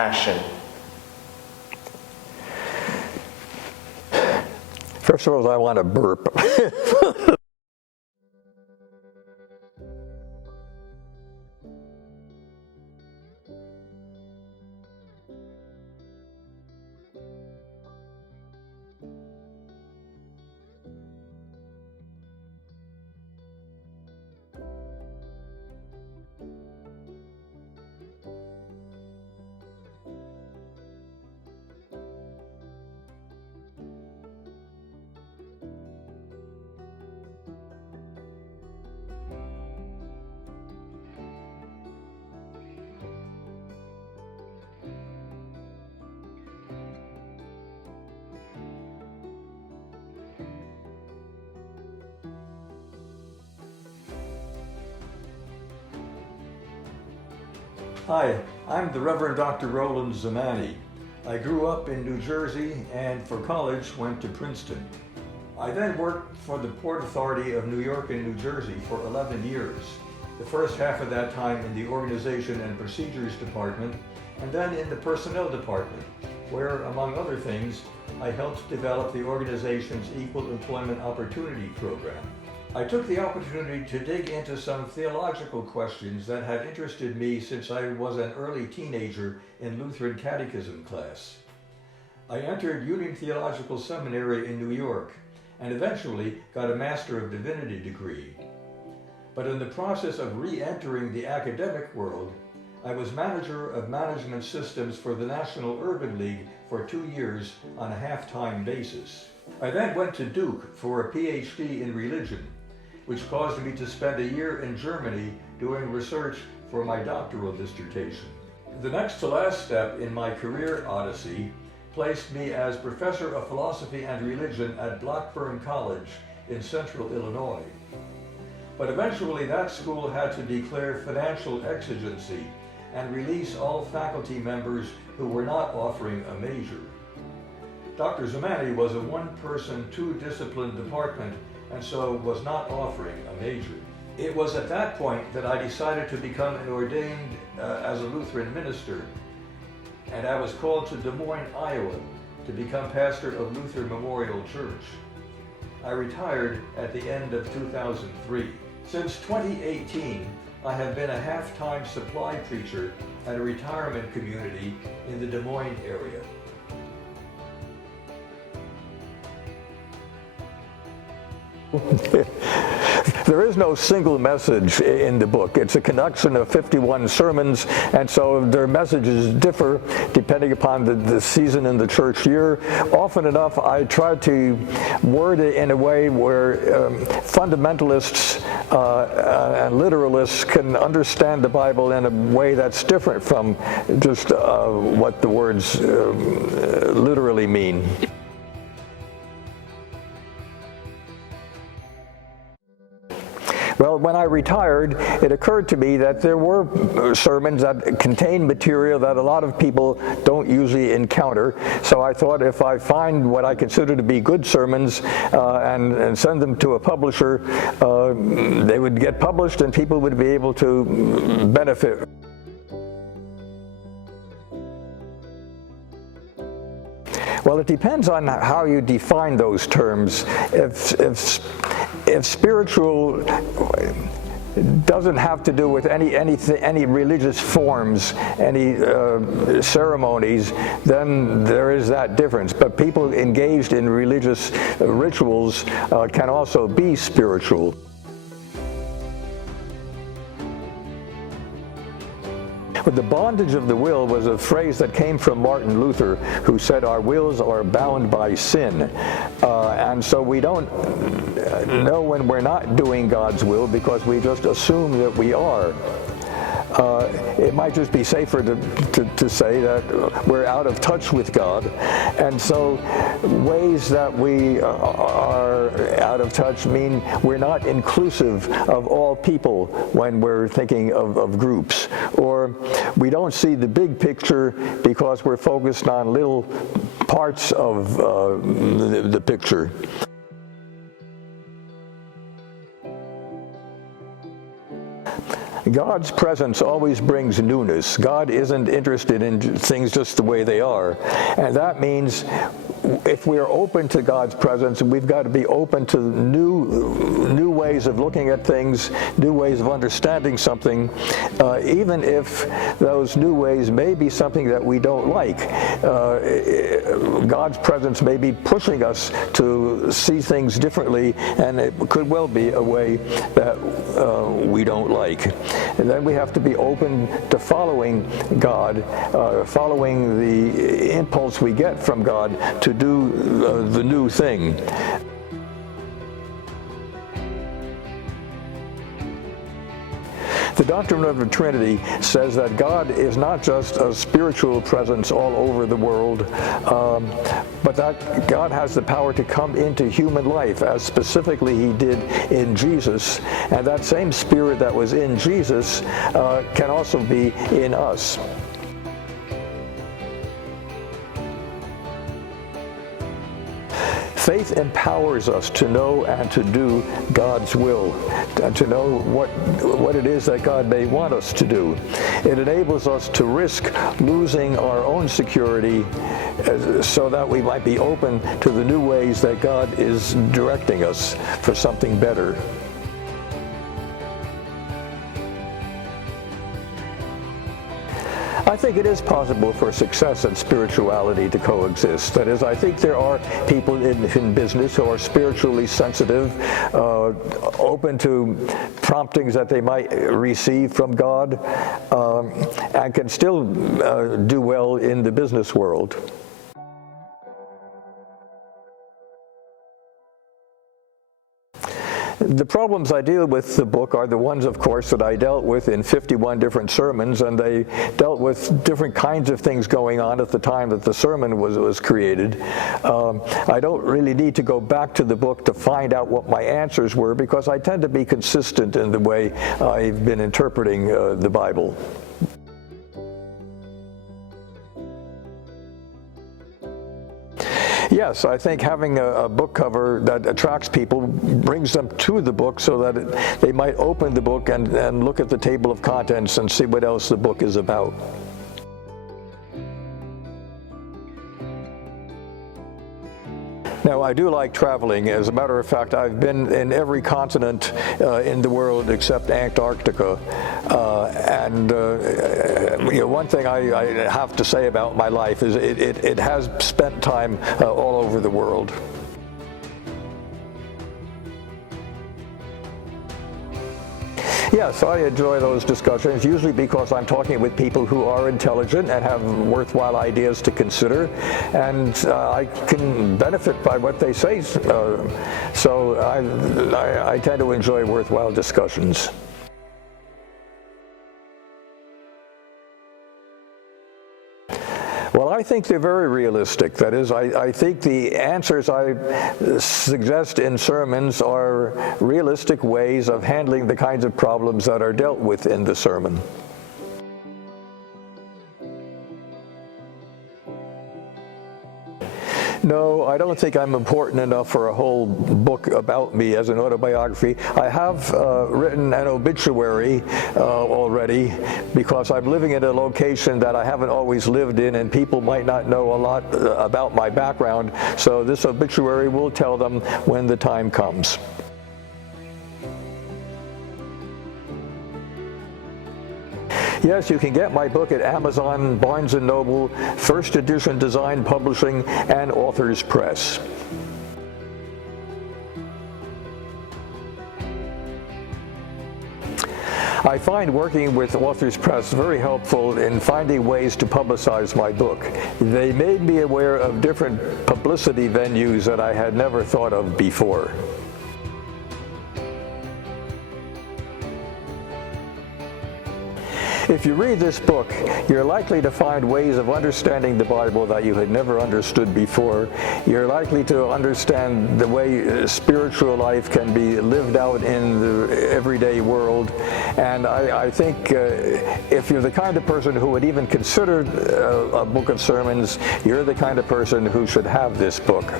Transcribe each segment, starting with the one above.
passion? First of all, I want to burp. Hi, I'm the Reverend Dr. Roland Zimany. I grew up in New Jersey and for college went to Princeton. I then worked for the Port Authority of New York and New Jersey for 11 years. The first half of that time in the Organization and Procedures Department, and then in the Personnel Department, where, among other things, I helped develop the organization's Equal Employment Opportunity Program. I took the opportunity to dig into some theological questions that had interested me since I was an early teenager in Lutheran catechism class. I entered Union Theological Seminary in New York and eventually got a Master of Divinity degree. But in the process of re-entering the academic world, I was manager of management systems for the National Urban League for 2 years on a half-time basis. I then went to Duke for a Ph.D. in religion, which caused me to spend a year in Germany doing research for my doctoral dissertation. The next to last step in my career odyssey placed me as Professor of Philosophy.and.Religion at Blackburn College in central Illinois. But eventually that school had to declare financial exigency and release all faculty members who were not offering a major. Dr. Zimany was a one-person, two-discipline department and so was not offering a major. It was at that point that I decided to become ordained as a Lutheran minister, and I was called to Des Moines, Iowa, to become pastor of Luther Memorial Church. I retired at the end of 2003. Since 2018, I have been a half-time supply preacher at a retirement community in the Des Moines area. There is no single message in the book. It's a collection of 51 sermons, and so their messages differ depending upon the season in the church year. Often enough, I try to word it in a way where fundamentalists and literalists can understand the Bible in a way that's different from just what the words literally mean. Well, when I retired, it occurred to me that there were sermons that contained material that a lot of people don't usually encounter. So I thought if I find what I consider to be good sermons and send them to a publisher, they would get published and people would be able to benefit. Well, it depends on how you define those terms. If spiritual doesn't have to do with any religious forms, any ceremonies, then there is that difference. But people engaged in religious rituals can also be spiritual. But the bondage of the will was a phrase that came from Martin Luther, who said our wills are bound by sin. And so we don't know when we're not doing God's will because we just assume that we are. It might just be safer to say that we're out of touch with God. And so ways that we are out of touch mean we're not inclusive of all people when we're thinking of groups. Or we don't see the big picture because we're focused on little parts of the picture. God's presence always brings newness. God isn't interested in things just the way they are. And that means if we are open to God's presence, we've got to be open to new ways of looking at things, new ways of understanding something, even if those new ways may be something that we don't like. God's presence may be pushing us to see things differently, and it could well be a way that we don't like. And then we have to be open to following God, following the impulse we get from God to do the new thing. The doctrine of the Trinity says that God is not just a spiritual presence all over the world, but that God has the power to come into human life, as specifically He did in Jesus, and that same Spirit that was in Jesus can also be in us. Faith empowers us to know and to do God's will, and to know what it is that God may want us to do. It enables us to risk losing our own security so that we might be open to the new ways that God is directing us for something better. I think it is possible for success and spirituality to coexist. That is, I think there are people in business who are spiritually sensitive, open to promptings that they might receive from God, and can still do well in the business world. The problems I deal with the book are the ones, of course, that I dealt with in 51 different sermons, and they dealt with different kinds of things going on at the time that the sermon was created. I don't really need to go back to the book to find out what my answers were, because I tend to be consistent in the way I've been interpreting the Bible. Yes, I think having a book cover that attracts people brings them to the book so that they might open the book and look at the table of contents and see what else the book is about. Now, I do like traveling. As a matter of fact, I've been in every continent in the world except Antarctica. One thing I have to say about my life is it has spent time all over the world. Yes, I enjoy those discussions, usually because I'm talking with people who are intelligent and have worthwhile ideas to consider, and I can benefit by what they say, so I tend to enjoy worthwhile discussions. Well, I think they're very realistic. That is, I think the answers I suggest in sermons are realistic ways of handling the kinds of problems that are dealt with in the sermon. No, I don't think I'm important enough for a whole book about me as an autobiography. I have written an obituary already, because I'm living in a location that I haven't always lived in, and people might not know a lot about my background, so this obituary will tell them when the time comes. Yes, you can get my book at Amazon, Barnes & Noble, First Edition Design Publishing, and Authors Press. I find working with Authors Press very helpful in finding ways to publicize my book. They made me aware of different publicity venues that I had never thought of before. If you read this book, you're likely to find ways of understanding the Bible that you had never understood before. You're likely to understand the way spiritual life can be lived out in the everyday world. And I think if you're the kind of person who would even consider a book of sermons, you're the kind of person who should have this book.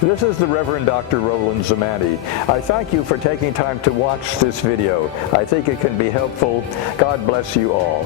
This is the Reverend Dr. Roland Zimany. I thank you for taking time to watch this video. I think it can be helpful. God bless you all.